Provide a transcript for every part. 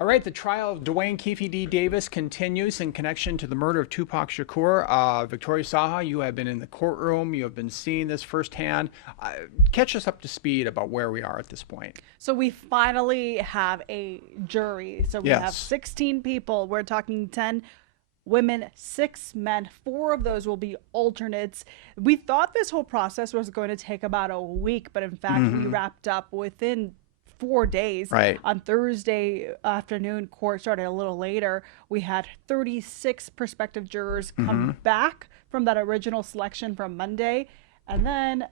All right, the trial of Dwayne Keffe D Davis continues in connection to the murder of Tupac Shakur. Victoria Saha, you have been in the courtroom. You have been seeing this firsthand. Catch us up to speed about where we are at this point. So we finally have a jury. So we have Yes. 16 people. We're talking 10 women, 6 men. 4 of those will be alternates. We thought this whole process was going to take about a week, but in fact, we wrapped up within 4 days. Right. On Thursday afternoon, court started a little later. We had 36 prospective jurors come back from that original selection from Monday. And then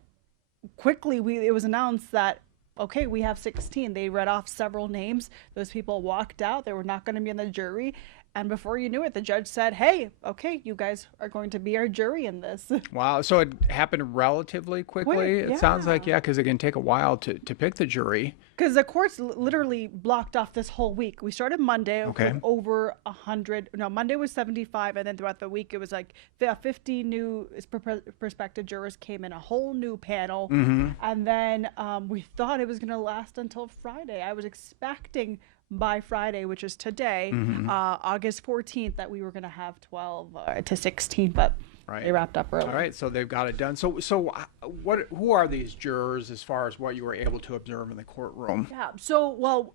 quickly it was announced that, okay, we have 16. They read off several names. Those people walked out. They were not going to be in the jury. And before you knew it, the judge said, hey, okay, you guys are going to be our jury in this. Wow. So it happened relatively quickly. Quick, It sounds like, yeah. because it can take a while to pick the jury. Because the courts literally blocked off this whole week. We started Monday Okay. with over 100. No, Monday was 75. And then throughout the week, it was like 50 new prospective jurors came in, a whole new panel. And then we thought it was going to last until Friday. I was expecting by Friday, which is today, August 14th, that we were going to have 12 to 16, but Right. they wrapped up early. All right, so they've got it done. So who are these jurors as far as what you were able to observe in the courtroom? Yeah. So, well,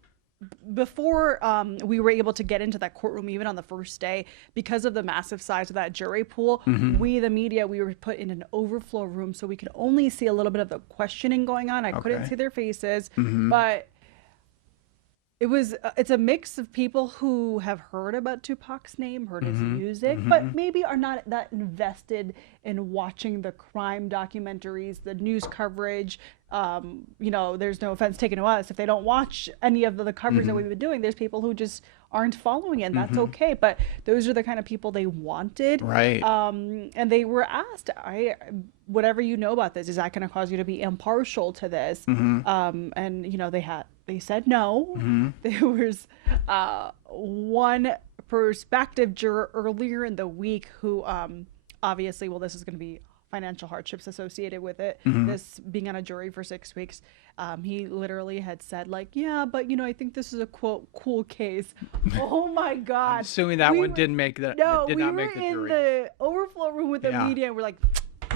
before we were able to get into that courtroom, even on the first day, because of the massive size of that jury pool, we, the media, we were put in an overflow room, so we could only see a little bit of the questioning going on. I couldn't Okay. see their faces, but it's a mix of people who have heard about Tupac's name, heard his music, but maybe are not that invested in watching the crime documentaries, the news coverage. There's no offense taken to us if they don't watch any of the coverage that we've been doing. There's people who just aren't following it, and that's okay. But those are the kind of people they wanted. Right. And they were asked, whatever you know about this, is that going to cause you to be impartial to this? And they said no. There was one prospective juror earlier in the week who obviously, well, this is going to be financial hardships associated with it, this being on a jury for 6 weeks. He literally had said, like, yeah, but I think this is a quote cool case. Oh my God. I'm assuming that one didn't make the No, did we not were make the in jury. the overflow room with the Yeah. media, and we're like,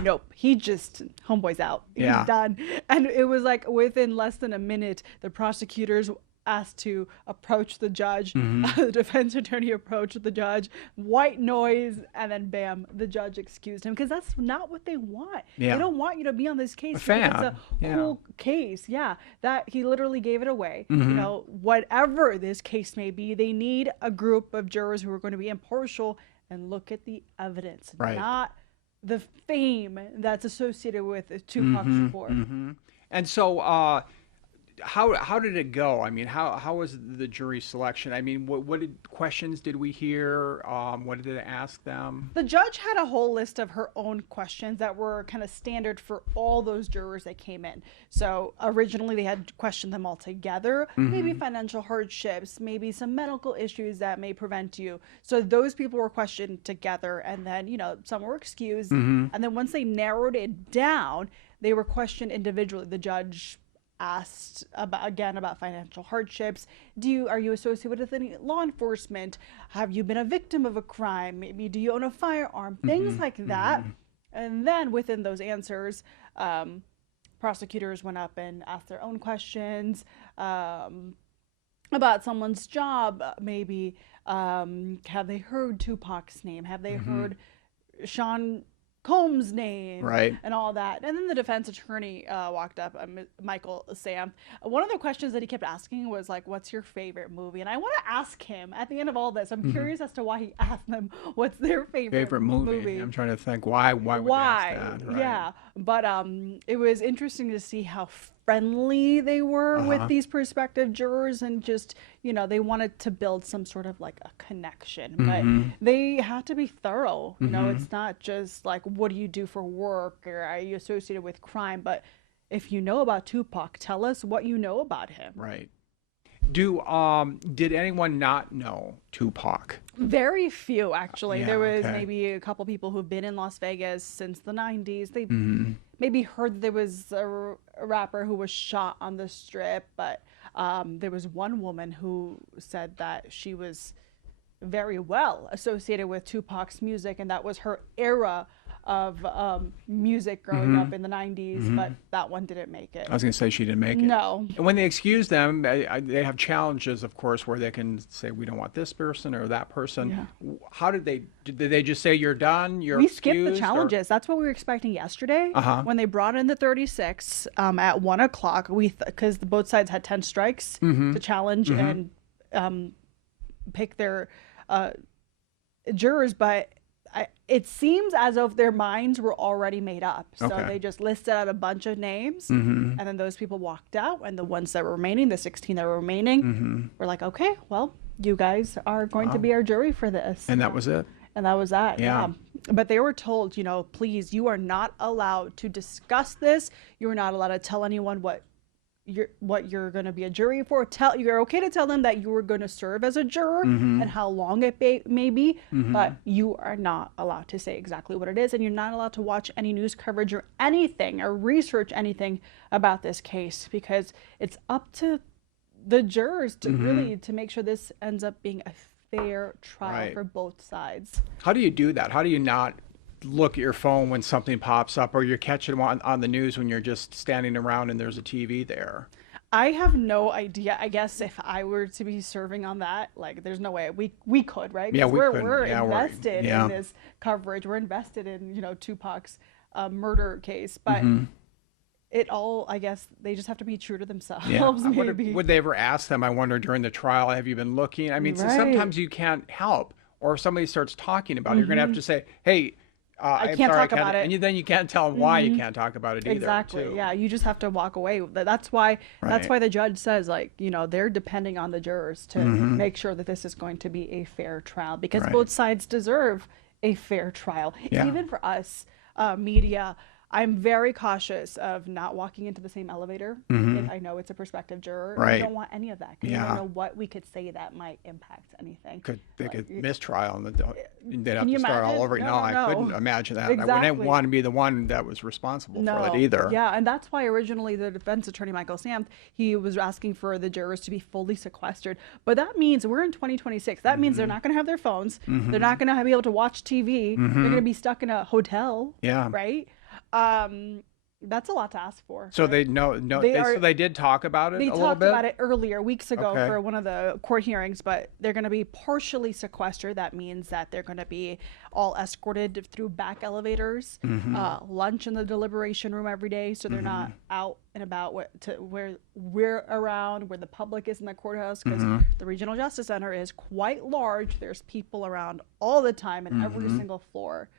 nope, homeboy's out. Yeah. He's done. And it was like within less than a minute, the prosecutors asked to approach the judge. The defense attorney approached the judge, white noise, and then bam, the judge excused him, because that's not what they want. Yeah. They don't want you to be on this case. A because fan. It's a Yeah. cool case. Yeah. That he literally gave it away. Whatever this case may be, they need a group of jurors who are going to be impartial and look at the evidence, Right. not the fame that's associated with Tupac Shakur. And so, how did it go? I mean, how was the jury selection? I mean, what questions did we hear? What did it ask them? The judge had a whole list of her own questions that were kind of standard for all those jurors that came in. So originally they had questioned them all together, maybe financial hardships, maybe some medical issues that may prevent you. So those people were questioned together, and then, some were excused. And then once they narrowed it down, they were questioned individually. The judge asked about financial hardships. Are you associated with any law enforcement? Have you been a victim of a crime? Maybe do you own a firearm? Things like that. And then within those answers, prosecutors went up and asked their own questions about someone's job. Maybe have they heard Tupac's name? Have they heard Sean Combs' name, Right. and all that. And then the defense attorney walked up, Michael Sam. One of the questions that he kept asking was like, what's your favorite movie? And I want to ask him at the end of all this, I'm curious as to why he asked them what's their favorite movie. I'm trying to think why would you ask that? Right. Yeah, but it was interesting to see how friendly they were with these prospective jurors, and just they wanted to build some sort of like a connection, but they had to be thorough. It's not just like, what do you do for work, or are you associated with crime, but if you know about Tupac, tell us what you know about him. Right. Did anyone not know Tupac? Very few, actually. Yeah, There was okay. maybe a couple people who've been in Las Vegas since the 90s. They maybe heard that there was a rapper who was shot on the Strip, but there was one woman who said that she was very well associated with Tupac's music, and that was her era of music growing up in the 90s, but that one didn't make it. I was going to say she didn't make it. No. And when they excuse them, they have challenges, of course, where they can say, we don't want this person or that person. Yeah. How did they just say, you're done, you're We skipped the excused, challenges. That's what we were expecting yesterday. When they brought in the 36 at 1 o'clock, because both sides had 10 strikes to challenge and pick their jurors, but it seems as if their minds were already made up. So they just listed out a bunch of names, and then those people walked out, and the ones that were remaining, the 16 that were remaining, were like, okay, well, you guys are going to be our jury for this. And that was it. And that was that. Yeah. But they were told, please, you are not allowed to discuss this. You are not allowed to tell anyone what you're going to be a jury for. You're okay to tell them that you were going to serve as a juror and how long it may be, but you are not allowed to say exactly what it is, and you're not allowed to watch any news coverage or anything or research anything about this case, because it's up to the jurors to really to make sure this ends up being a fair trial for both sides. How do you do that? How do you not look at your phone when something pops up, or you're catching on the news when you're just standing around and there's a TV there? I have no idea. I guess if I were to be serving on that, like, there's no way we could, right? Yeah, we're invested in this coverage. We're invested in, Tupac's murder case, but it all, I guess, they just have to be true to themselves. Maybe. Would they ever ask them, I wonder, during the trial, have you been looking? I mean, so sometimes you can't help, or if somebody starts talking about it, you're going to have to say, hey, I can't talk about it. And then you can't tell them why you can't talk about it either. Exactly. Yeah, you just have to walk away. That's why the judge says, like, they're depending on the jurors to make sure that this is going to be a fair trial, because both sides deserve a fair trial. Yeah. Even for us, media, I'm very cautious of not walking into the same elevator if I know it's a prospective juror. I don't want any of that, because I don't know what we could say that might impact anything. They could mistrial, and they'd have to start imagine? all over. No, I couldn't imagine that. Exactly. I wouldn't want to be the one that was responsible for it either. Yeah, and that's why originally the defense attorney, Michael Samth, he was asking for the jurors to be fully sequestered. But that means we're in 2026. That means they're not going to have their phones. They're not going to be able to watch TV. They're going to be stuck in a hotel. Yeah. Right? That's a lot to ask for. So they know. So they did talk about it. They a little talked bit? about it earlier, weeks ago, for one of the court hearings. But they're going to be partially sequestered. That means that they're going to be all escorted through back elevators, lunch in the deliberation room every day, so they're not out and about where we're around, where the public is in the courthouse, because the Regional Justice Center is quite large. There's people around all the time in every single floor.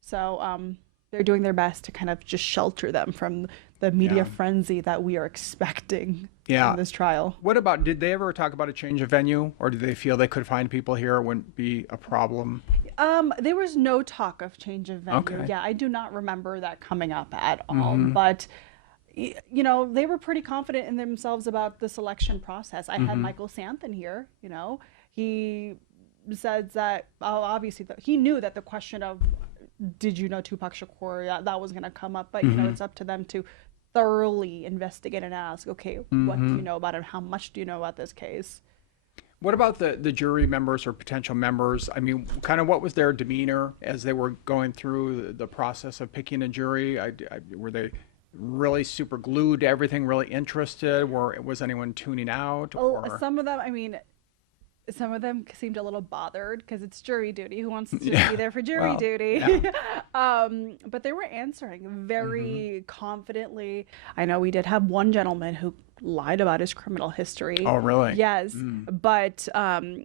So they're doing their best to kind of just shelter them from the media frenzy that we are expecting in this trial. What about, did they ever talk about a change of venue, or did they feel they could find people here? It wouldn't be a problem? There was no talk of change of venue. Okay. Yeah, I do not remember that coming up at all. But, they were pretty confident in themselves about the selection process. I had Michael Samth in here, he says that, obviously, he knew that the question of, did you know Tupac Shakur, that was going to come up, but it's up to them to thoroughly investigate and ask, okay, what do you know about it? How much do you know about this case? What about the jury members or potential members? I mean, kind of what was their demeanor as they were going through the process of picking a jury? Were they really super glued to everything, really interested? Was anyone tuning out? Well, some of them, some of them seemed a little bothered because it's jury duty. Who wants to be there for jury duty? Yeah. But they were answering very confidently. I know we did have one gentleman who lied about his criminal history. Oh, really? Yes. But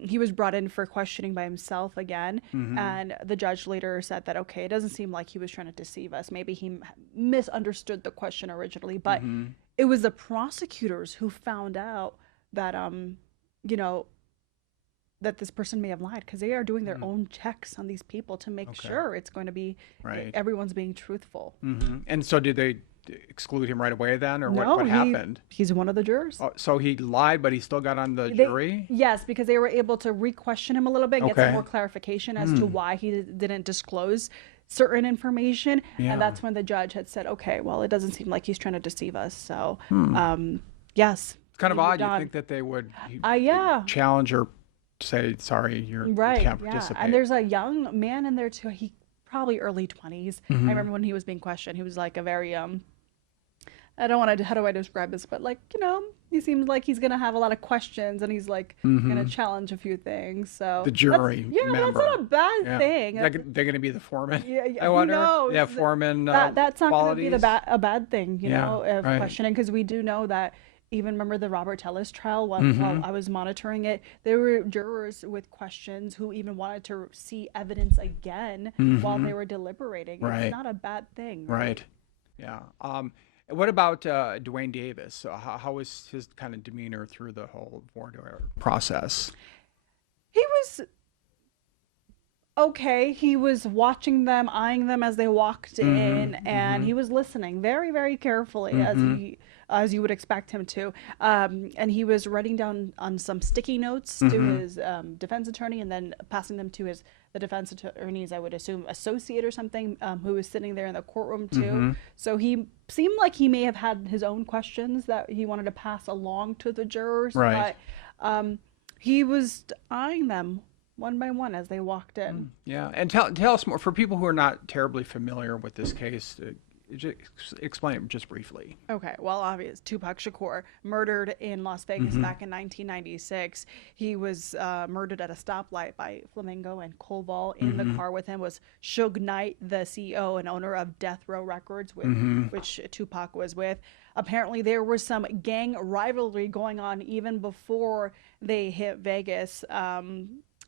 he was brought in for questioning by himself again. And the judge later said that, okay, it doesn't seem like he was trying to deceive us. Maybe he misunderstood the question originally. But it was the prosecutors who found out that, that this person may have lied, because they are doing their own checks on these people to make sure it's going to be everyone's being truthful. And so did they exclude him right away then, or what happened? He's one of the jurors. Oh, so he lied, but he still got on the jury? Yes, because they were able to re-question him a little bit, get some more clarification as to why he didn't disclose certain information, Yeah. and that's when the judge had said, okay, well, it doesn't seem like he's trying to deceive us. So, yes. It's kind of we odd. moved You on. think that they would Yeah. challenge or say, sorry, you Right. can't Yeah. participate. And there's a young man in there too. He probably early 20s. Mm-hmm. I remember when he was being questioned, he was like a very I don't want to, how do I describe this? But like, he seems like he's going to have a lot of questions and he's like going to challenge a few things. So The jury that's not a bad Yeah. thing. They're going to be the foreman. Yeah, I wonder. who knows? Yeah, foreman. That's not going to be qualities. a bad thing, Yeah, of right. questioning, because we do know that. Even remember the Robert Tellis trial while Mm-hmm. I was monitoring it, there were jurors with questions who even wanted to see evidence again while they were deliberating. Right. It's not a bad thing. Right. Yeah. What about Dwayne Davis? So how was his kind of demeanor through the whole voir dire process? He was okay. He was watching them, eyeing them as they walked in, and he was listening very, very carefully as you would expect him to. And he was writing down on some sticky notes to his defense attorney, and then passing them to the defense attorney's, I would assume, associate or something, who was sitting there in the courtroom too. So he seemed like he may have had his own questions that he wanted to pass along to the jurors, Right. but he was eyeing them one by one as they walked in. Yeah, and tell us more for people who are not terribly familiar with this case. Just explain it just briefly. Okay, well, obvious. Tupac Shakur, murdered in Las Vegas back in 1996. He was murdered at a stoplight by Flamingo and Koval. In the car with him was Suge Knight, the CEO and owner of Death Row Records, which Tupac was with. Apparently, there was some gang rivalry going on even before they hit Vegas.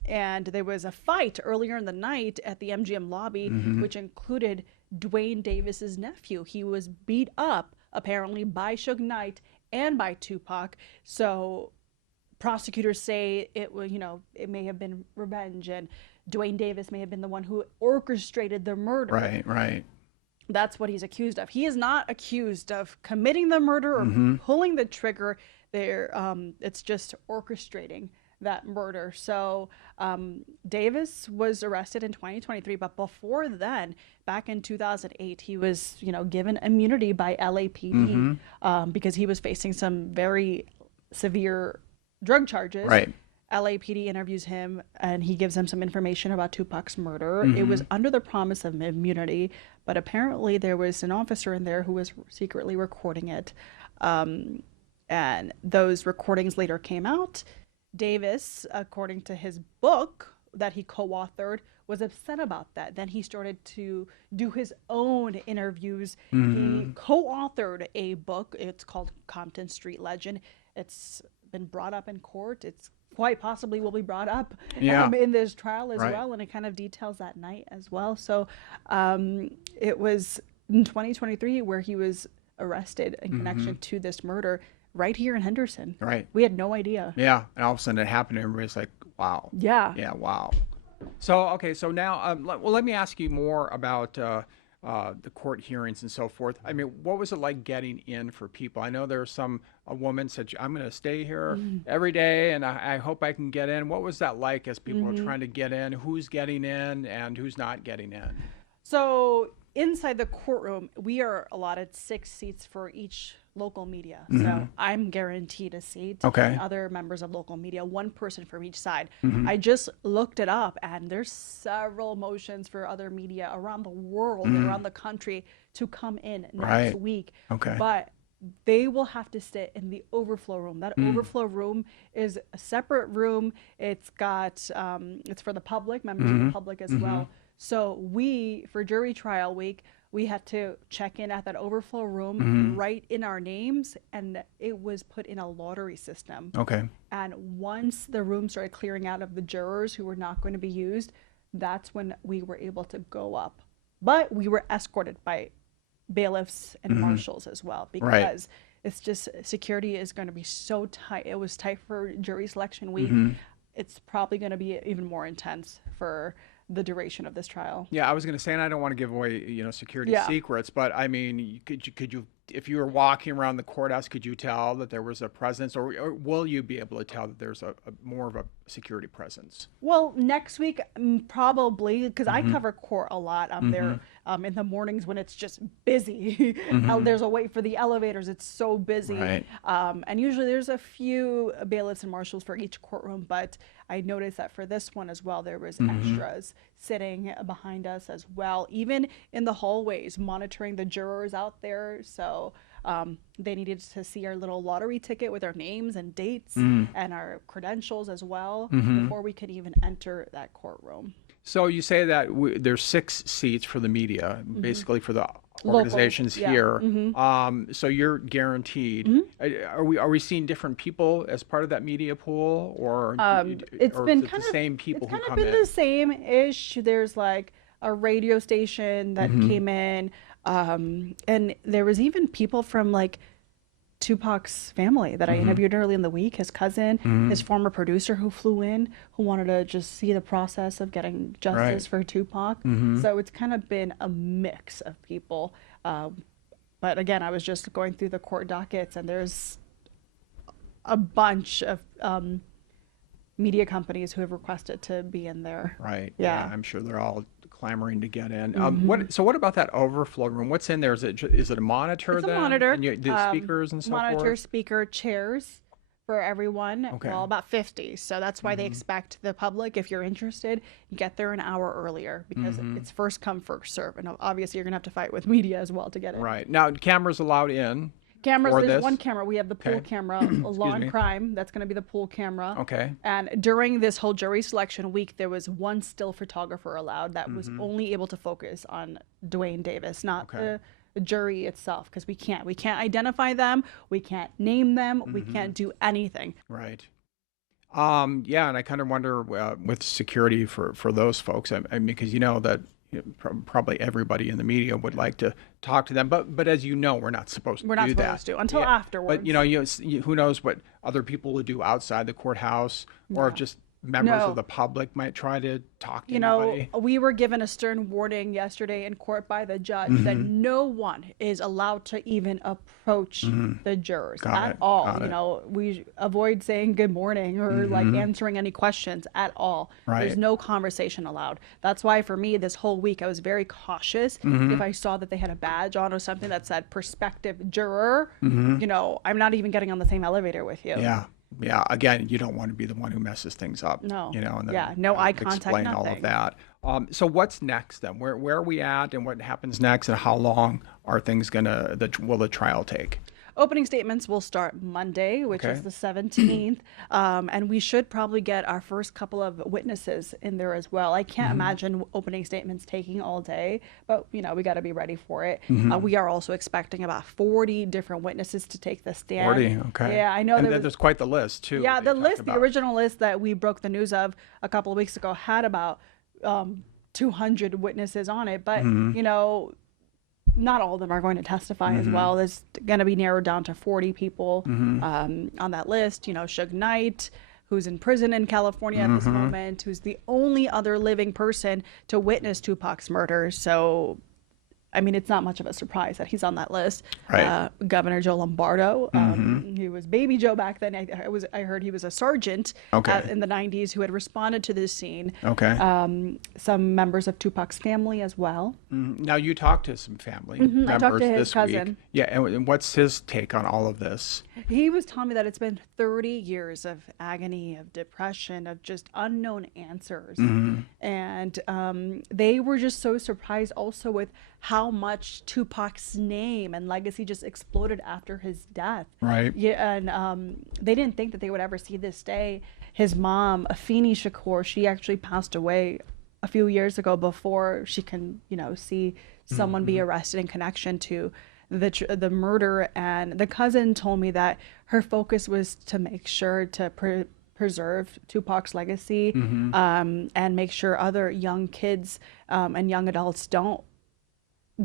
And there was a fight earlier in the night at the MGM lobby, which included Dwayne Davis's nephew. He was beat up apparently by Suge Knight and by Tupac. So prosecutors say it was, it may have been revenge, and Dwayne Davis may have been the one who orchestrated the murder. Right, right. That's what he's accused of. He is not accused of committing the murder or pulling the trigger. It's just orchestrating that murder. So Davis was arrested in 2023, but before then, back in 2008, he was, given immunity by LAPD because he was facing some very severe drug charges. Right. LAPD interviews him and he gives them some information about Tupac's murder. It was under the promise of immunity, but apparently there was an officer in there who was secretly recording it. And those recordings later came out. Davis, according to his book that he co-authored, was upset about that. Then he started to do his own interviews. He co-authored a book. It's called Compton Street Legend. It's been brought up in court. It's quite possibly will be brought up in this trial as well. And it kind of details that night as well. So it was in 2023 where he was arrested in connection to this murder. Right here in Henderson. Right. We had no idea. Yeah, and all of a sudden it happened, and everybody's like, wow. Yeah. Yeah, wow. So, okay, so now, let me ask you more about the court hearings and so forth. I mean, what was it like getting in for people? I know there was a woman said, I'm going to stay here every day, and I hope I can get in. What was that like as people are trying to get in? Who's getting in and who's not getting in? So inside the courtroom, we are allotted 6 seats for each local media. So I'm guaranteed a seat. Okay. And other members of local media, 1 person from each side. I just looked it up, and there's several motions for other media around the world and around the country to come in next week. Okay. But they will have to sit in the overflow room. That overflow room is a separate room. It's got it's for the public, members of the public as well. So for jury trial week, we had to check in at that overflow room, write in our names, and it was put in a lottery system. Okay. And once the room started clearing out of the jurors who were not going to be used, that's when we were able to go up. But we were escorted by bailiffs and marshals as well, because it's just security is going to be so tight. It was tight for jury selection week. It's probably going to be even more intense for the duration of this trial. Yeah, I was going to say, and I don't want to give away, security secrets, but I mean, could you if you were walking around the courthouse, could you tell that there was a presence, or will you be able to tell that there's a more of a security presence? Well, next week, probably, because I cover court a lot. I'm there in the mornings when it's just busy. There's a wait for the elevators. It's so busy. Right. And usually there's a few bailiffs and marshals for each courtroom, but I noticed that for this one as well, there was extras sitting behind us as well, even in the hallways, monitoring the jurors out there. So they needed to see our little lottery ticket with our names and dates and our credentials as well before we could even enter that courtroom. So you say that there's 6 seats for the media, basically for the organizations here. So you're guaranteed. Are we seeing different people as part of that media pool, or It's or been is it kind the of same people it's who kind of come been in? the same-ish. There's like a radio station that came in, and there was even people from like Tupac's family that I interviewed early in the week, his cousin, his former producer who flew in, who wanted to just see the process of getting justice for Tupac. So it's kind of been a mix of people. But again, I was just going through the court dockets, and there's a bunch of media companies who have requested to be in there. Right. Yeah. I'm sure they're all clamoring to get in. What about that overflow room? What's in there? Is it a monitor? It's a then? monitor. And the speakers and so monitor, forth? speaker, chairs for everyone. Okay. Well, about 50. So that's why they expect the public, if you're interested, you get there an hour earlier because it's first come, first serve. And obviously you're going to have to fight with media as well to get in. Right. Now, cameras allowed in? Cameras, for there's this? one camera. We have the pool camera, Law and Crime. That's going to be the pool camera. Okay. And during this whole jury selection week, there was one still photographer allowed that was only able to focus on Dwayne Davis, not the jury itself, because we can't identify them, we can't name them, we can't do anything. Right. Yeah, and I kind of wonder with security for those folks. I mean, because you know that probably everybody in the media would like to talk to them, but as you know, we're not supposed to We're not do that. supposed to until afterwards. But who knows what other people would do outside the courthouse, or if just members of the public might try to talk to anybody. We were given a stern warning yesterday in court by the judge that no one is allowed to even approach the jurors at all. We avoid saying good morning or like answering any questions at all. Right. There's no conversation allowed. That's why for me this whole week I was very cautious if I saw that they had a badge on or something that said prospective juror. I'm not even getting on the same elevator with you. Yeah. Again, you don't want to be the one who messes things up. No. And then, no eye contact, explain all of that. So what's next then? Where are we at, and what happens next, and how long are things will the trial take? Opening statements will start Monday, which is the 17th, and we should probably get our first couple of witnesses in there as well. I can't imagine opening statements taking all day, but we got to be ready for it. We are also expecting about 40 different witnesses to take the stand. 40, okay. Yeah, I know. And there's quite the list too. Yeah, the original list that we broke the news of a couple of weeks ago had about 200 witnesses on it, but not all of them are going to testify as well. There's going to be narrowed down to 40 people on that list. Suge Knight, who's in prison in California at this moment, who's the only other living person to witness Tupac's murder. So, I mean, it's not much of a surprise that he's on that list. Right. Governor Joe Lombardo, he was Baby Joe back then. I heard he was a sergeant in the 90s who had responded to this scene. Okay. Some members of Tupac's family as well. Now, you talked to some family I members talked to his this cousin. week. Yeah, and what's his take on all of this? He was telling me that it's been 30 years of agony, of depression, of just unknown answers. And they were just so surprised also with how much Tupac's name and legacy just exploded after his death. Right. Yeah, and they didn't think that they would ever see this day. His mom, Afeni Shakur, she actually passed away a few years ago before she can, see someone be arrested in connection to the murder. And the cousin told me that her focus was to make sure to preserve Tupac's legacy and make sure other young kids and young adults don't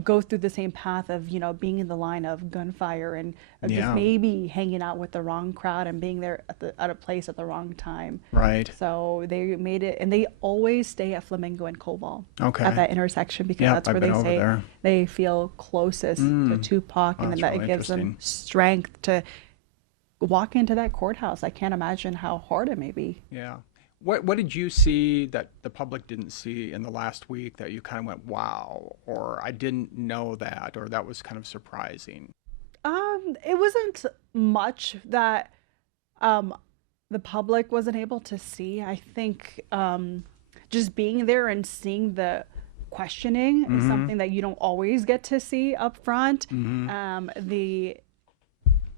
go through the same path of, being in the line of gunfire and of just Yeah. maybe hanging out with the wrong crowd and being there at a place at the wrong time. Right. So they made it, and they always stay at Flamingo and Koval Okay. at that intersection because Yep, that's I've where been they over say there. they feel closest to Tupac, and that's that really it gives them interesting. strength to walk into that courthouse. I can't imagine how hard it may be. Yeah. What did you see that the public didn't see in the last week that you kind of went, wow, or I didn't know that, or that was kind of surprising? It wasn't much that the public wasn't able to see. I think just being there and seeing the questioning is something that you don't always get to see up front. The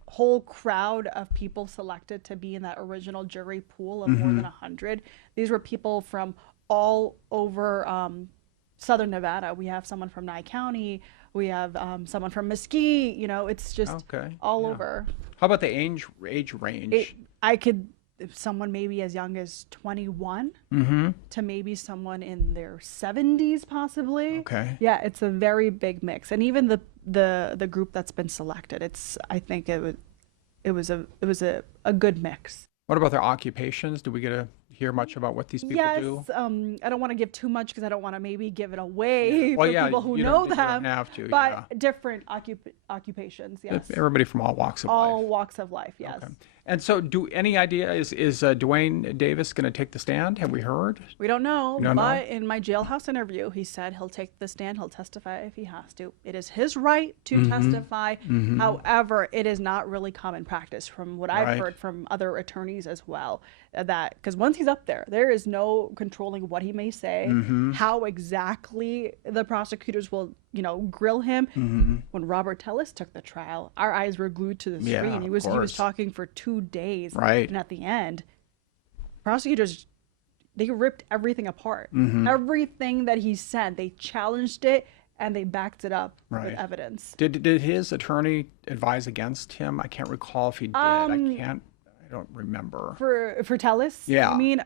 whole crowd of people selected to be in that original jury pool of more than 100. These were people from all over Southern Nevada. We have someone from Nye County. We have someone from Mesquite. It's just all over. How about the age range? If someone maybe as young as 21 to maybe someone in their 70s possibly. Okay. Yeah, it's a very big mix, and even the group that's been selected, I think it was a good mix. What about their occupations? Do we get to hear much about what these people do? Yes, I don't want to give too much because I don't want to maybe give it away Well, for yeah, people who you know don't them. have to, but yeah. different occupations, yes. Everybody from all walks of All life. walks of life, yes. Okay. And so, any idea, is Dwayne Davis going to take the stand? Have we heard? We don't know, You don't but know? in my jailhouse interview, he said he'll take the stand, he'll testify if he has to. It is his right to testify. However, it is not really common practice from what I've Right. heard from other attorneys as well, that because once he's up there is no controlling what he may say, how exactly the prosecutors will, grill him. When Robert Tellis took the trial, our eyes were glued to the Yeah, screen. of He was course. talking for 2 days. Right. And at the end, prosecutors, they ripped everything apart. Everything that he said, they challenged it and they backed it up Right. with evidence. Did his attorney advise against him? I can't recall if he did. I don't remember. For Tellis, Yeah. I mean,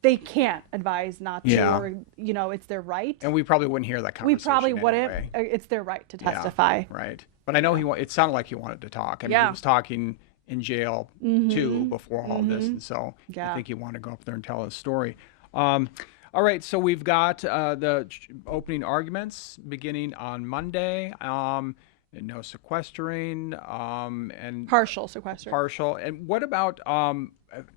they can't advise not to, Yeah. or it's their right. And we probably wouldn't hear that We conversation probably wouldn't. anyway. It's their right to Yeah, testify. right. But I know it sounded like he wanted to talk. I mean, he Yeah. was talking in jail too before all this, and so I Yeah. think he wanted to go up there and tell his story. All right, so we've got the opening arguments beginning on Monday. And no sequestering, and Partial sequester. partial. And what about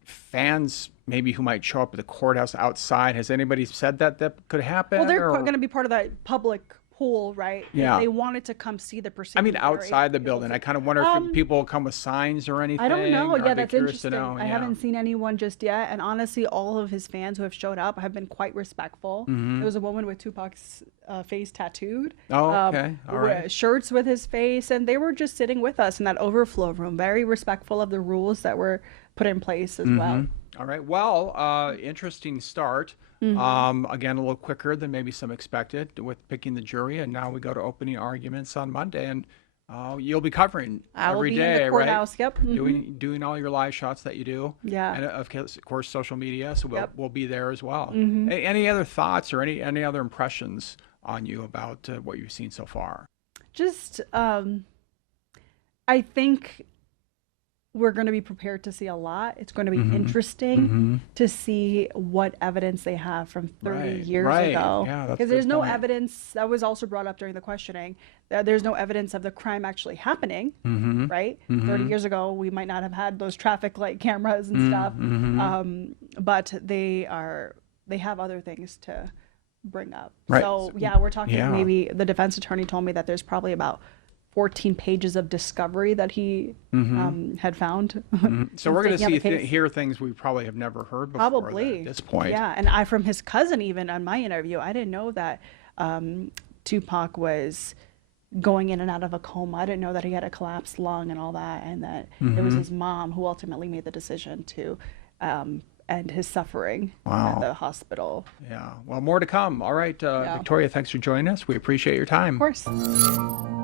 fans maybe who might show up at the courthouse outside? Has anybody said that could happen? Well, they're or- going to be part of that public pool, right? Yeah. They wanted to come see the proceedings. I mean, outside the building. I kind of wonder if people will come with signs or anything. I don't know. or Yeah, I'd be that's curious to interesting. know. I Yeah. haven't seen anyone just yet. And honestly, all of his fans who have showed up have been quite respectful. There was a woman with Tupac's face tattooed. Oh, okay. All right. Shirts with his face. And they were just sitting with us in that overflow room, very respectful of the rules that were put in place as well. All right. Well, interesting start. Again, a little quicker than maybe some expected with picking the jury, and now we go to opening arguments on Monday, and you'll be covering I will every be day, in the courthouse. right? Yep. Doing all your live shots that you do. Yeah. And of course, social media. So Yep. we'll be there as well. Any other thoughts or any other impressions on you about what you've seen so far? Just, I think we're going to be prepared to see a lot. It's going to be interesting to see what evidence they have from 30 Right, years right. ago. Yeah, that's a Because there's good no point. evidence, that was also brought up during the questioning, that there's no evidence of the crime actually happening, right? 30 years ago, we might not have had those traffic light cameras and stuff, but they have other things to bring up. Right. So yeah, we're talking Yeah. maybe, the defense attorney told me that there's probably about 14 pages of discovery that he had found. So we're going Taking out to the case. hear things we probably have never heard before Probably at this point. Yeah, and I from his cousin even on my interview, I didn't know that Tupac was going in and out of a coma. I didn't know that he had a collapsed lung and all that, and that it was his mom who ultimately made the decision to end his suffering Wow. at the hospital. Yeah. Well, more to come. All right, Victoria, thanks for joining us. We appreciate your time. Of course.